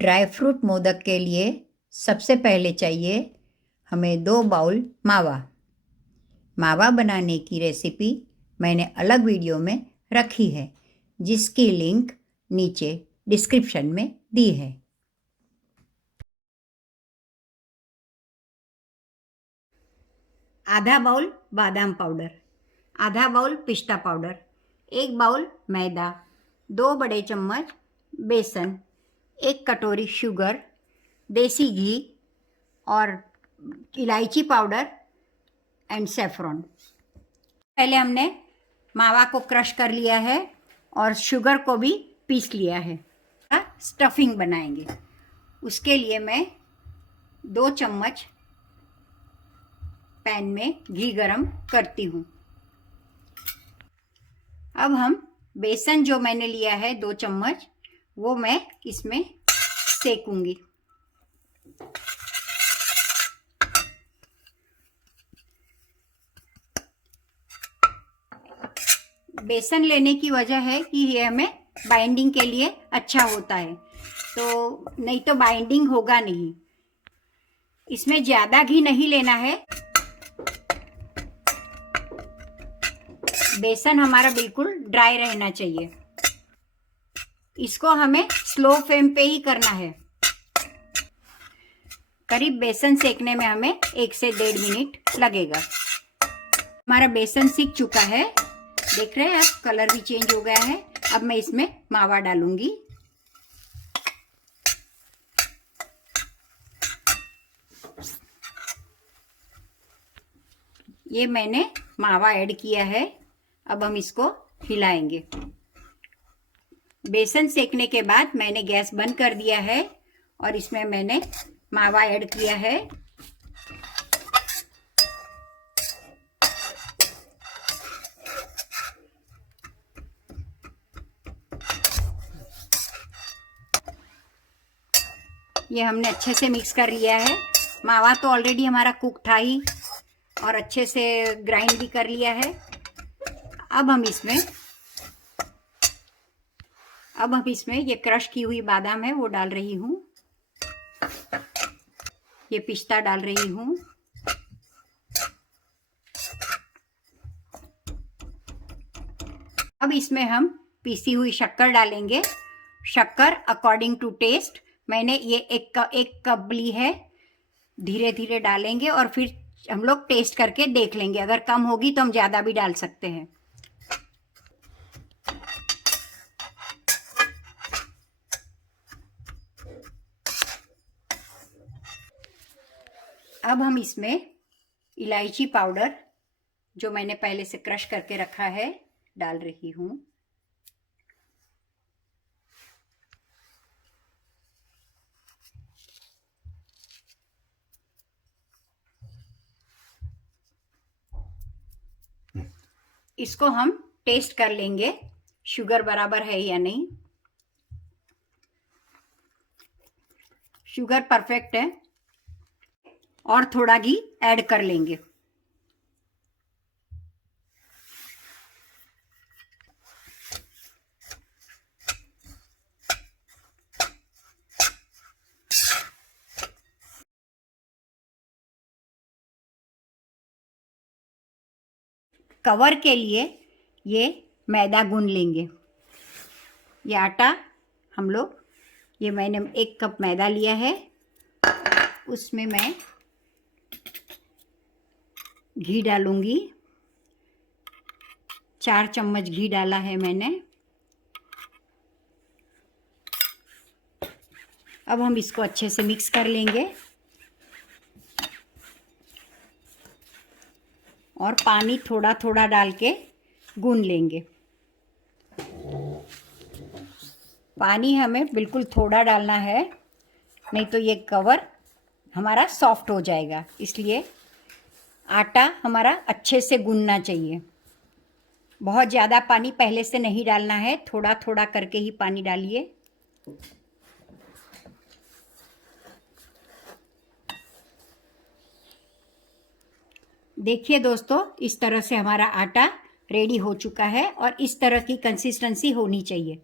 Dry fruit modak के लिए सबसे पहले चाहिए हमें 2 बाउल मावा। मावा बनाने की रेसिपी मैंने अलग वीडियो में रखी है, जिसकी लिंक नीचे डिस्क्रिप्शन में दी है। आधा बाउल बादाम पाउडर, आधा बाउल पिस्ता पाउडर, 1 बाउल मैदा, 2 बड़े चम्मच बेसन, 1 कटोरी शुगर, देसी घी और इलायची पाउडर एंड सेफ्रॉन। पहले हमने मावा को क्रश कर लिया है और शुगर को भी पीस लिया है। स्टफिंग बनाएंगे, उसके लिए मैं 2 चम्मच पैन में घी गरम करती हूँ। अब हम बेसन जो मैंने लिया है 2 चम्मच, वो मैं इसमें सेकूंगी। बेसन लेने की वजह है कि ये हमें बाइंडिंग के लिए अच्छा होता है, तो नहीं तो बाइंडिंग होगा नहीं। इसमें ज़्यादा घी नहीं लेना है। बेसन हमारा बिल्कुल ड्राई रहना चाहिए। इसको हमें स्लो फ्लेम पे ही करना है। करीब बेसन सेकने में हमें 1 से 1.5 मिनट लगेगा। हमारा बेसन सीख चुका है, देख रहे हैं आप, कलर भी चेंज हो गया है। अब मैं इसमें मावा डालूंगी। ये मैंने मावा ऐड किया है। अब हम इसको हिलाएंगे। बेसन सेकने के बाद मैंने गैस बंद कर दिया है और इसमें मैंने मावा ऐड किया है। ये हमने अच्छे से मिक्स कर लिया है। मावा तो ऑलरेडी हमारा कुक था ही और अच्छे से ग्राइंड भी कर लिया है। अब हम इसमें ये क्रश की हुई बादाम है वो डाल रही हूँ। ये पिस्ता डाल रही हूँ। अब इसमें हम पीसी हुई शक्कर डालेंगे। शक्कर अकॉर्डिंग टू टेस्ट, मैंने ये एक कप ली है। धीरे धीरे डालेंगे और फिर हम लोग टेस्ट करके देख लेंगे। अगर कम होगी तो हम ज़्यादा भी डाल सकते हैं। अब हम इसमें इलायची पाउडर, जो मैंने पहले से क्रश करके रखा है, डाल रही हूँ। इसको हम टेस्ट कर लेंगे शुगर बराबर है या नहीं। शुगर परफेक्ट है और थोड़ा घी ऐड कर लेंगे। कवर के लिए ये मैदा गूंद लेंगे। ये आटा हम लोग, ये मैंने 1 कप मैदा लिया है, उसमें मैं घी डालूंगी। 4 चम्मच घी डाला है मैंने। अब हम इसको अच्छे से मिक्स कर लेंगे और पानी थोड़ा थोड़ा डाल के गूंद लेंगे। पानी हमें बिल्कुल थोड़ा डालना है, नहीं तो ये कवर हमारा सॉफ्ट हो जाएगा। इसलिए आटा हमारा अच्छे से गूंदना चाहिए। बहुत ज़्यादा पानी पहले से नहीं डालना है, थोड़ा थोड़ा करके ही पानी डालिए। देखिए दोस्तों, इस तरह से हमारा आटा रेडी हो चुका है और इस तरह की कंसिस्टेंसी होनी चाहिए।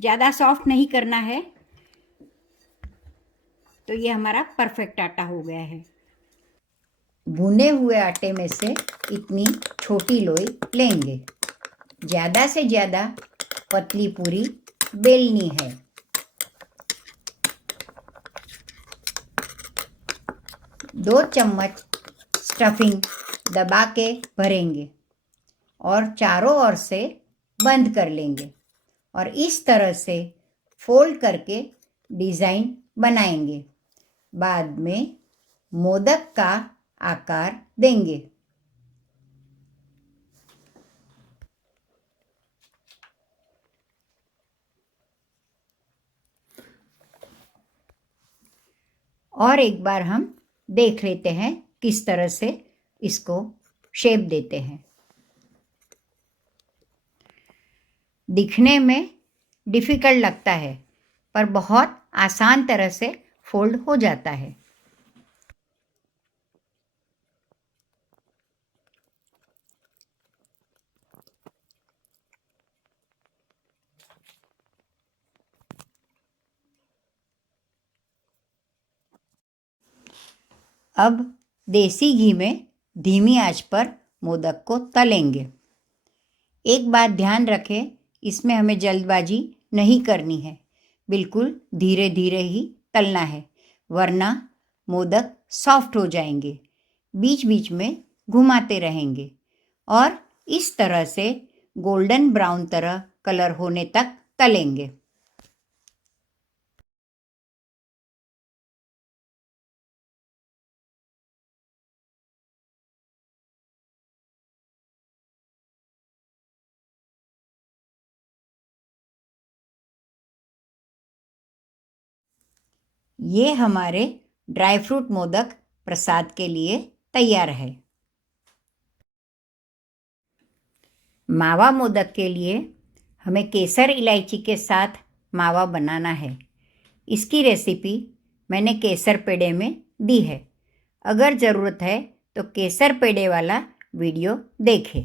ज़्यादा सॉफ्ट नहीं करना है, तो ये हमारा परफेक्ट आटा हो गया है। भुने हुए आटे में से इतनी छोटी लोई लेंगे। ज़्यादा से ज़्यादा पतली पूरी बेलनी है। दो चम्मच स्टफिंग दबा के भरेंगे और चारों ओर से बंद कर लेंगे और इस तरह से फोल्ड करके डिज़ाइन बनाएंगे। बाद में मोदक का आकार देंगे। और एक बार हम देख लेते हैं किस तरह से इसको शेप देते हैं। दिखने में डिफ़िकल्ट लगता है पर बहुत आसान तरह से फोल्ड हो जाता है। अब देसी घी में धीमी आंच पर मोदक को तलेंगे। एक बात ध्यान रखें, इसमें हमें जल्दबाजी नहीं करनी है। बिल्कुल धीरे धीरे ही तलना है, वरना मोदक सॉफ्ट हो जाएंगे। बीच बीच में घुमाते रहेंगे और इस तरह से गोल्डन ब्राउन तरह कलर होने तक तलेंगे। ये हमारे ड्राई फ्रूट मोदक प्रसाद के लिए तैयार है। मावा मोदक के लिए हमें केसर इलायची के साथ मावा बनाना है। इसकी रेसिपी मैंने केसर पेड़े में दी है। अगर ज़रूरत है तो केसर पेड़े वाला वीडियो देखें।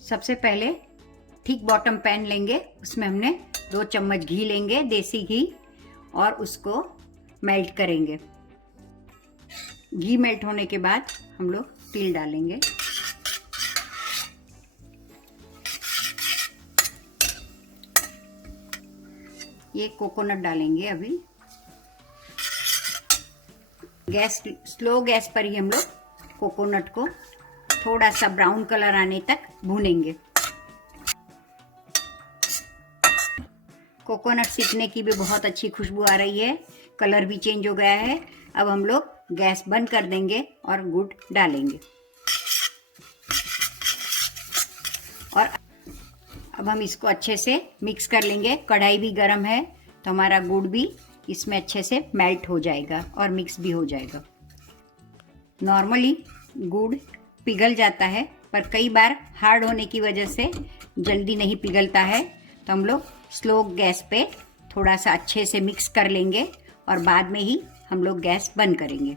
सबसे पहले ठीक बॉटम पैन लेंगे, उसमें हमने 2 चम्मच घी लेंगे, देसी घी, और उसको मेल्ट करेंगे। घी मेल्ट होने के बाद हम लोग तिल डालेंगे। ये कोकोनट डालेंगे। अभी गैस स्लो गैस पर ही हम लोग कोकोनट को थोड़ा सा ब्राउन कलर आने तक भूनेंगे। कोकोनट सीखने की भी बहुत अच्छी खुशबू आ रही है, कलर भी चेंज हो गया है। अब हम लोग गैस बंद कर देंगे और गुड़ डालेंगे। और अब हम इसको अच्छे से मिक्स कर लेंगे। कढ़ाई भी गर्म है तो हमारा गुड़ भी इसमें अच्छे से मेल्ट हो जाएगा और मिक्स भी हो जाएगा। नॉर्मली गुड़ पिघल जाता है, पर कई बार हार्ड होने की वजह से जल्दी नहीं पिघलता है, तो हम लोग स्लो गैस पे थोड़ा सा अच्छे से मिक्स कर लेंगे और बाद में ही हम लोग गैस बंद करेंगे।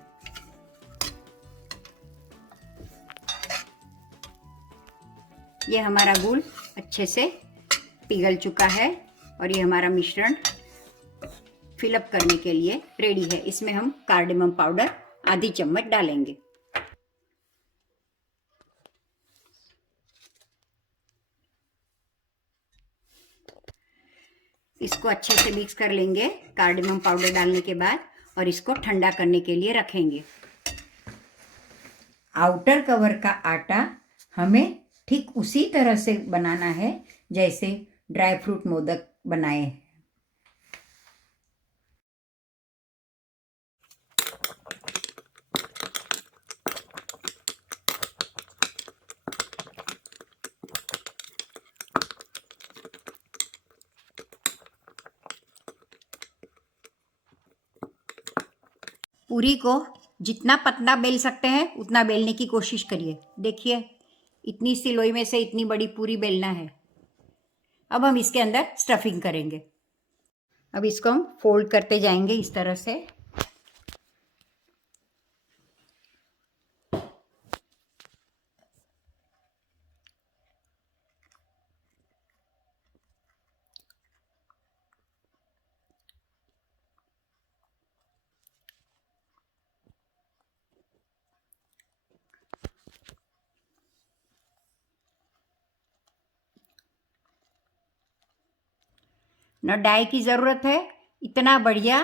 ये हमारा गुड़ अच्छे से पिघल चुका है और ये हमारा मिश्रण फिलअप करने के लिए रेडी है। इसमें हम कार्डेमम पाउडर आधी चम्मच डालेंगे। इसको अच्छे से मिक्स कर लेंगे कार्डेमम पाउडर डालने के बाद और इसको ठंडा करने के लिए रखेंगे। आउटर कवर का आटा हमें ठीक उसी तरह से बनाना है जैसे ड्राई फ्रूट मोदक बनाए हैं। पूरी को जितना पतला बेल सकते हैं उतना बेलने की कोशिश करिए। देखिए इतनी सी लोई में से इतनी बड़ी पूरी बेलना है। अब हम इसके अंदर स्टफिंग करेंगे। अब इसको हम फोल्ड करते जाएंगे इस तरह से। न डाई की ज़रूरत है, इतना बढ़िया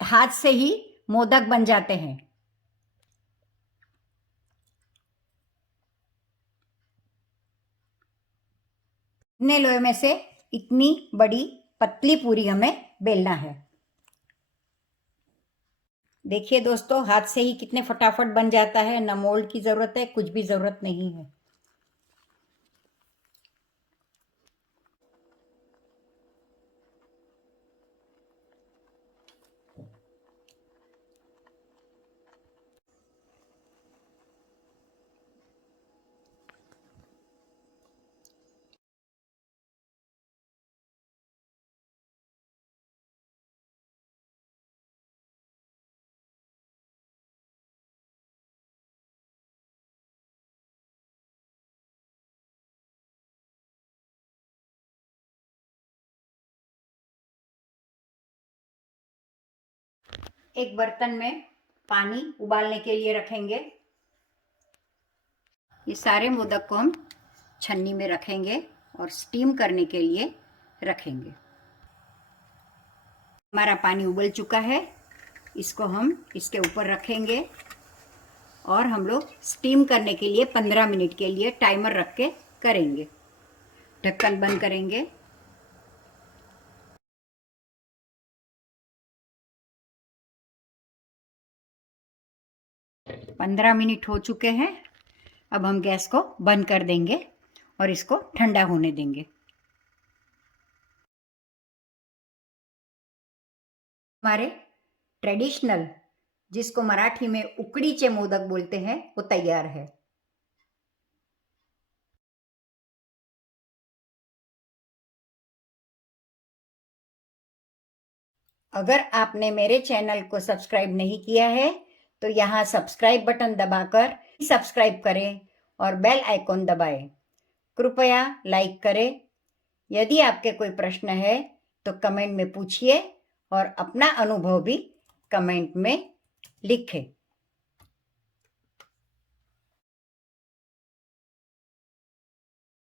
हाथ से ही मोदक बन जाते हैं। इतने लोहे में से इतनी बड़ी पतली पूरी हमें बेलना है। देखिए दोस्तों, हाथ से ही कितने फटाफट बन जाता है। न मोल्ड की ज़रूरत है, कुछ भी ज़रूरत नहीं है। एक बर्तन में पानी उबालने के लिए रखेंगे। ये सारे मोदक को हम छन्नी में रखेंगे और स्टीम करने के लिए रखेंगे। हमारा पानी उबल चुका है, इसको हम इसके ऊपर रखेंगे और हम लोग स्टीम करने के लिए 15 मिनट के लिए टाइमर रख के करेंगे। ढक्कन बंद करेंगे। 15 मिनट हो चुके हैं। अब हम गैस को बंद कर देंगे और इसको ठंडा होने देंगे। हमारे ट्रेडिशनल, जिसको मराठी में उकडीचे मोदक बोलते हैं, वो तैयार है। अगर आपने मेरे चैनल को सब्सक्राइब नहीं किया है तो यहाँ सब्सक्राइब बटन दबाकर सब्सक्राइब करें और बेल आइकॉन दबाएं। कृपया लाइक करें। यदि आपके कोई प्रश्न है तो कमेंट में पूछिए और अपना अनुभव भी कमेंट में लिखें।